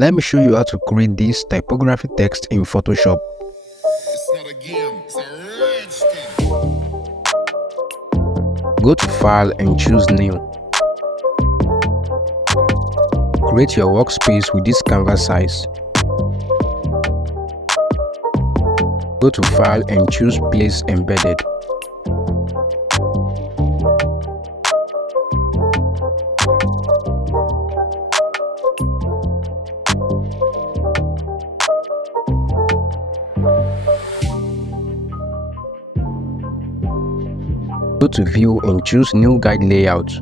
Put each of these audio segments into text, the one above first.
Let me show you how to create this typography text in Photoshop. It's not a game, it's a rich thing. Go to File and choose New. Create your workspace with this canvas size. Go to File and choose Place Embedded. Go to View and choose New Guide Layout.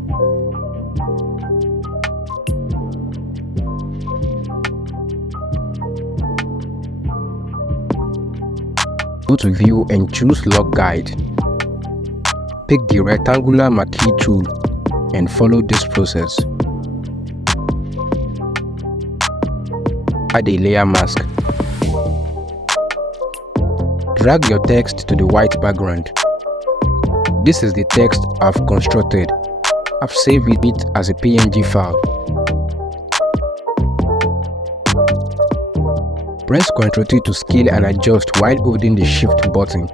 Go to View and choose Lock Guide. Pick the rectangular marquee tool and follow this process. Add a layer mask. Drag your text to the white background. This is the text I've constructed. I've saved it as a PNG file. Press Ctrl T to scale and adjust while holding the Shift button.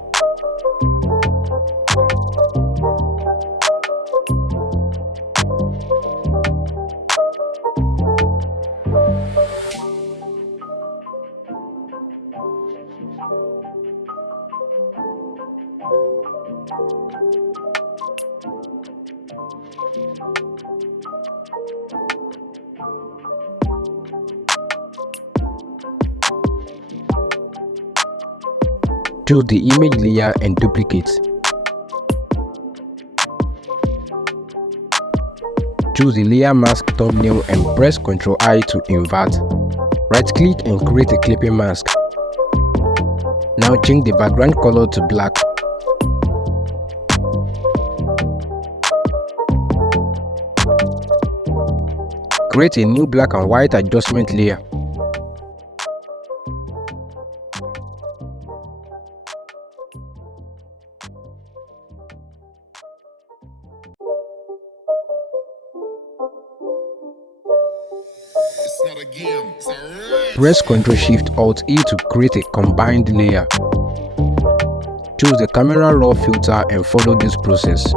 Choose the image layer and duplicate. Choose the layer mask thumbnail and press Ctrl I to invert. Right-click and create a clipping mask. Now change the background color to black. Create a new black and white adjustment layer. It's not a game, it's a rich. Press Ctrl Shift Alt E to create a combined layer. Choose the camera raw filter and follow this process.